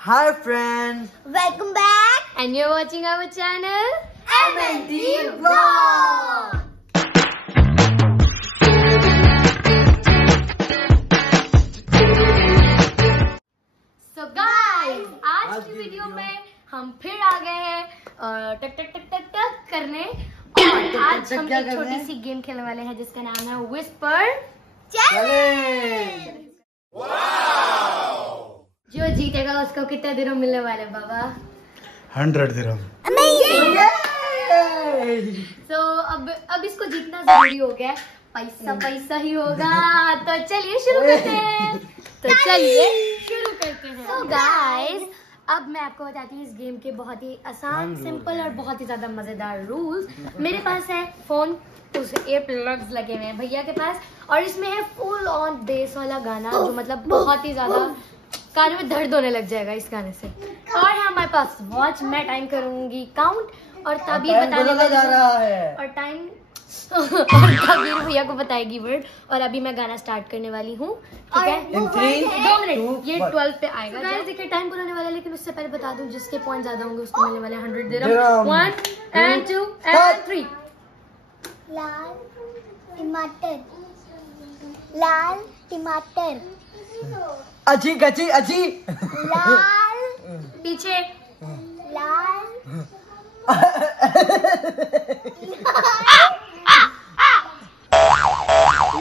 Hi friends, welcome back and you're watching our channel MNT Vlog. So guys, आज की video में हम फिर आ गए हैं टक टक टक टक टक करने और आज हम एक छोटी सी गेम खेलने वाले हैं जिसका नाम है विस्पर चैलेंज। जो जीतेगा उसको कितना दिरहम मिलने वाले बाबा? 100 दिरहम। तो अब इसको जीतना जरूरी हो गया है, पैसा पैसा ही होगा। तो चलिए शुरू करते हैं। So guys, अब मैं आपको बताती हूँ इस गेम के बहुत ही आसान, सिंपल और बहुत ही ज्यादा मजेदार रूल्स। मेरे पास है फोन, उसमें एयर प्लग्स लगे हुए हैं भैया के पास, और इसमें है फुल ऑन बेस वाला गाना जो मतलब बहुत ही ज्यादा कान में दर्द होने लग जाएगा इस गाने से। और है हमारे पास वॉच, मैं टाइम करूंगी काउंट और तभी बताने वाली जा रहा है और टाइम और भैया को बताएगी वर्ड। और अभी मैं गाना स्टार्ट करने वाली हूँ, ठीक है? 2 मिनट, ये 12 पे आएगा। देखिए टाइम बुलाने वाला, लेकिन उससे पहले बता दूं जिसके पॉइंट ज्यादा होंगे उसको मिलने वाले 100 दिरहम। 1 and 2 and 3। लाल टमाटर, लाल टमाटर, अच्छी कच्ची अच्छी लाल पीछे, लाल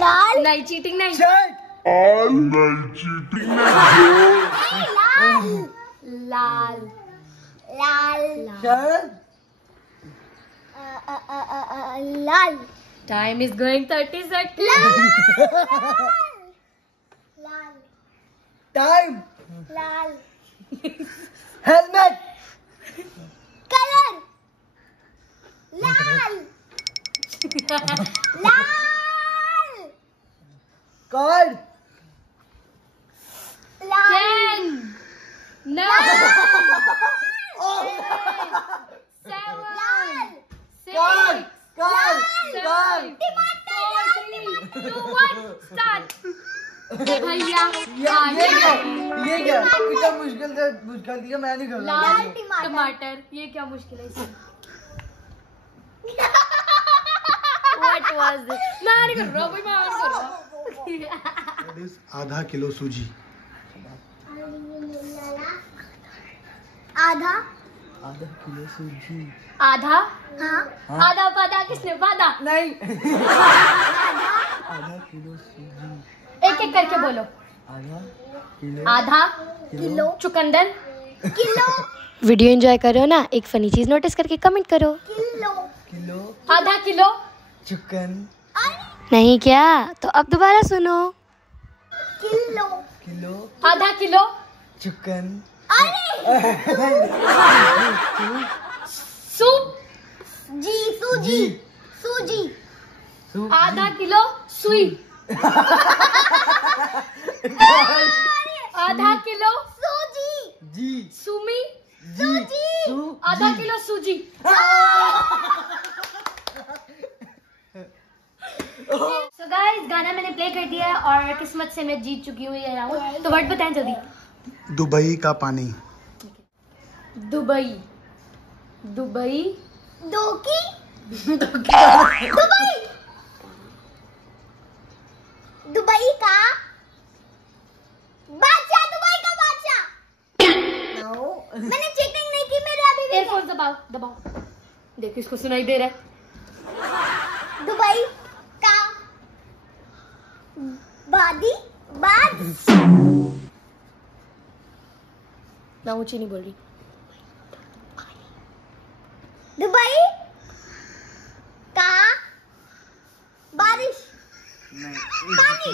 लाल नहीं चीटिंग नहीं, लाल लाल लाल टाइम इज गोइंग 30 सेकंड। लाल टाइम, लाल हेलमेट, कलर, लाल लाल कार्ड, लाल 10 9 लाल 7 कार्ड, 6 कार्ड, 5 4 3 2 1 स्टार्ट। भैया ये क्या इतना मुश्किल दिया, मैं नहीं कर रहा। लाल टमाटर, ये क्या मुश्किल है इसमें? What was it? मैं नहीं कर रहा भाई, मैं नहीं कर रहा। आधा किलो सूजी, आधा आधा किलो सूजी, आधा, हाँ आधा पादा किसने पादा? नहीं आधा किलो सूजी, एक एक करके बोलो। आधा आधा किलो, चुकंदर, किलो, वीडियो एंजॉय करो ना, एक फनी चीज नोटिस करके कमेंट करो। किलो, किलो आधा किलो चिकन, नहीं क्या? तो अब दोबारा सुनो। किलो, किलो आधा किलो चिकन, सूप, जी सूजी, सूजी, आधा किलो सुई, आधा किलो सूजी, जी सुमी, जी आधा किलो सूजी। So guys, गाना मैंने प्ले कर दिया है और किस्मत से मैं जीत चुकी हूँ ये राउंड। तो वर्ड बताएं जल्दी। दुबई का पानी, दुबई, दुबई, दोकी, दुबई, दुबई का बादशाह, दुबई का बादशाह। मैंने चीटिंग नहीं की, मेरे अभी भी एयरफोर्स दबाओ दबाओ, देखो इसको सुनाई दे रहा है। दुबई का बादी बाद, मैं ऊंची नहीं बोल रही। दुबई का बारिश, पानी,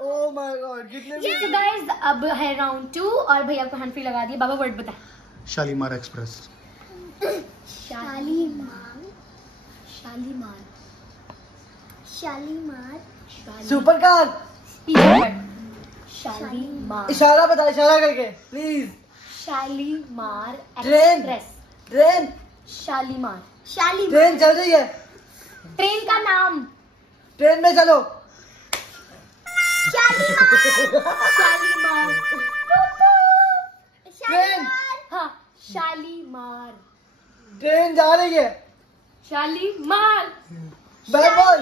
ओह माय गॉड, कितने So guys, अब है राउंड 2 और भैया को हैंड फ्री लगा दिया। बाबा वर्ड बता। Shalimar express, Shalimar, Shalimar, Shalimar, super car, Shalimar, इशारा बता, इशारा करके please. Shalimar train, express, train, Shalimar, Shalimar, train चल रही है, ट्रेन का नाम, ट्रेन में चलो, शालीमार, शालीमार। ट्रेन। हाँ, शालीमार। ट्रेन जा रही है। Shalimar. Bat ball.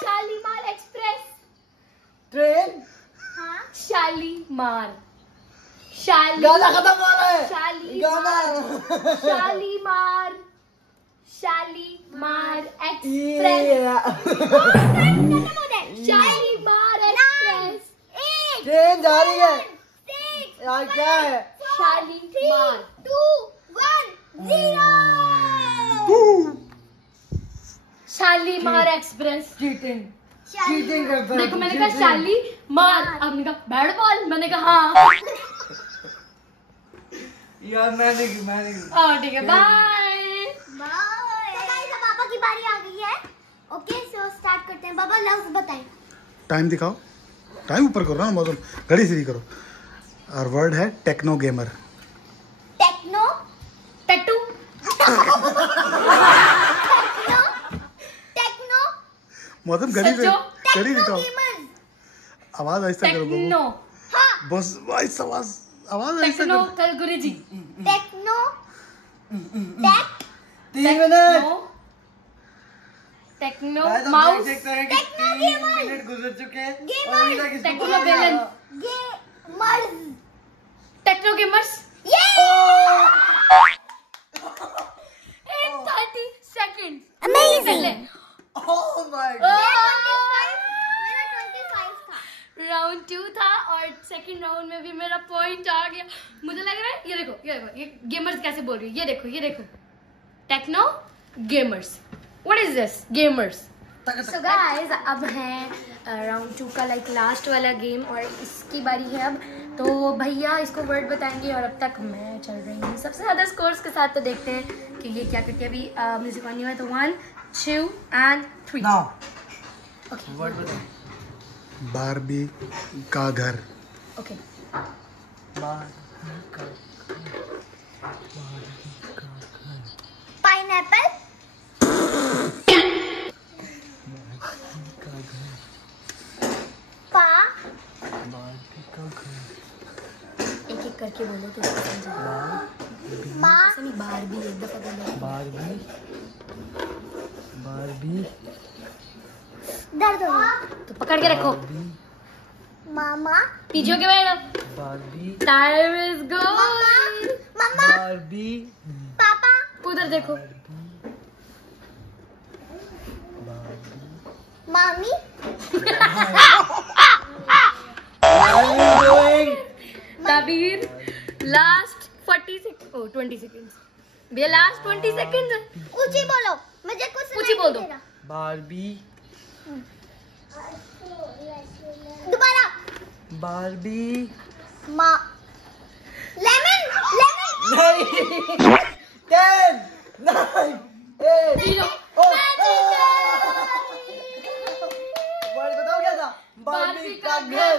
Shalimar express. Train. Shalimar. गाना खत्म हो रहा है। Shalimar. Shalimar. Shalimar express. Shalimar express. Train जा रही है यार, क्या है? शालीमार। 2, 1, 0। शालीमार एक्सप्रेस। चीटिंग करता है। देखो मैंने कहा शालीमार, आपने कहा बैट बॉल, मैंने कहा हाँ। यार मैंने ठीक है, बाय। पापा की बारी आ गई है। ओके, सो स्टार्ट करते हैं। पापा लफ्ज बताएं। टाइम दिखाओ, टाइम ऊपर करो ना, मौसम घड़ी सीधी करो। और वर्ड है टेक्नो गेमर। टेक्नो। टट्टू। टेक्नो। मौसम घड़ी से घड़ी दिखाओ। गेमर्स। आवाज ऐसा करो टेक्नो। बाबू, बस ऐसा आवाज ऐसा टेक्नो करो। कलगुरुजी। Techno. Tech. 3 minute. Techno guys, हम माउस। देख सकते हैं कि 3 मिनट गुजर चुके हैं और अभी तक इसको टेक्नो पता नहीं बेलन। लगा। गेमर्स। Techno gamers. ये। In 30 seconds. Amazing. Oh my God. मेरा 25 था। राउंड 2 था और सेकंड राउंड में भी मेरा पॉइंट आ गया। मुझे लग रहा है ये देखो ये गेमर्स कैसे बोल रही है। ये देखो techno gamers. What is this gamers. So guys, अब है राउंड 2 का लास्ट वाला गेम और इसकी बारी है अब। तो भैया इसको वर्ड बताएंगे और अब तक मैं चल रही हूँ सबसे ज्यादा स्कोर्स के साथ। तो देखते हैं कि ये क्या करती है। अभी म्यूजिक ऑन है तो 1, 2 and 3 Now. ओके Word बताओ। बारबी का घर। Okay pineapple. पा। एक एक करके बोलो तो समझ माँ। नहीं। बारबी एक दफा बोलो। बारबी दर्द हो। तो पकड़ के रखो। मामा। पीछे के बैठो। Barbie time is going. मम्मा। बारबी पापा। उधर देखो। मामी। Tabeer last 20 seconds. भैया लास्ट 20 सेकंड्स। ऊंची बोलो, मुझे कुछ ऊंची बोल दो। बारबी दोबारा। बारबी माँ। लेमन। 10 9 8 जीरो। वर्ड बताओ क्या था? बारबी का घर।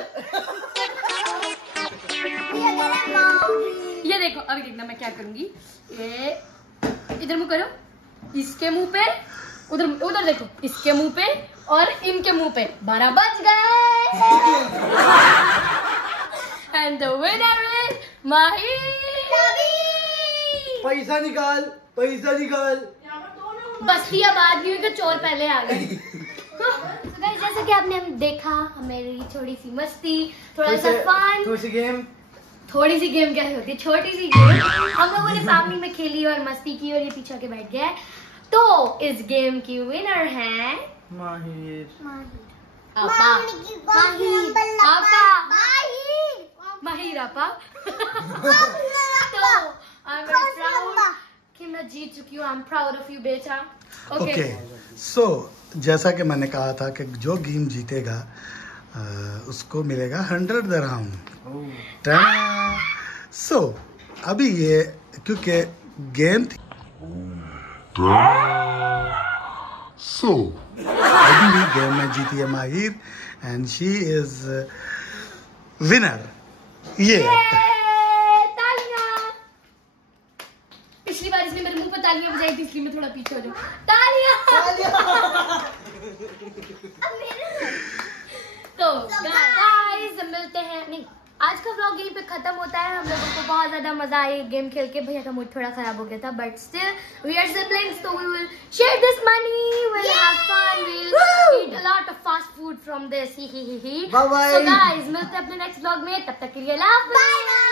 ये देखो अभी देखना मैं क्या करूंगी। ये इधर मुंह करो, इसके मुंह पे, उधर देखो, इसके मुंह पे और इनके मुंह पे। 12 बज गए। एंड द विनर इज माही। पैसा निकाल। बस्ती अब आदमी हुई तो चोर पहले आ गए। So guys, जैसा कि आपने देखा मेरी थोड़ी सी मस्ती, थोड़ा सा फन, थोड़ी सी गेम कैसे होती है, छोटी सी गेम हम लोगों ने फैमिली में खेली और मस्ती की और ये पीछे के बैठ गया। तो इस गेम की विनर है माहिर। आपा। माहिर आपा। तो I'm very proud कि मैं जीत चुकी हूँ। I'm proud of you बेटा। ओके, सो जैसा कि मैंने कहा था कि जो गेम जीतेगा उसको मिलेगा 100 दिरहम। सो अभी ये क्योंकि गेम थी, सो अभी ये गेम में जीती है माहिर एंड शी इज विनर। ये तालियां। पिछली बार इसने मेरे मुंह पे तालियां बजाई थी इसलिए मैं थोड़ा पीछे हो जाऊँ। तालियां। आज का व्लॉग यहीं पे खत्म होता है। हम लोगों को बहुत ज्यादा मजा आई गेम खेल के। भैया का मूड थोड़ा खराब हो गया था, but still we are siblings, so we will share this money, we'll have fun, we'll eat a lot of fast food from this. Bye bye. So guys, मिलते हैं अपने नेक्स्ट व्लॉग में, तब तक के लिए love. Bye bye.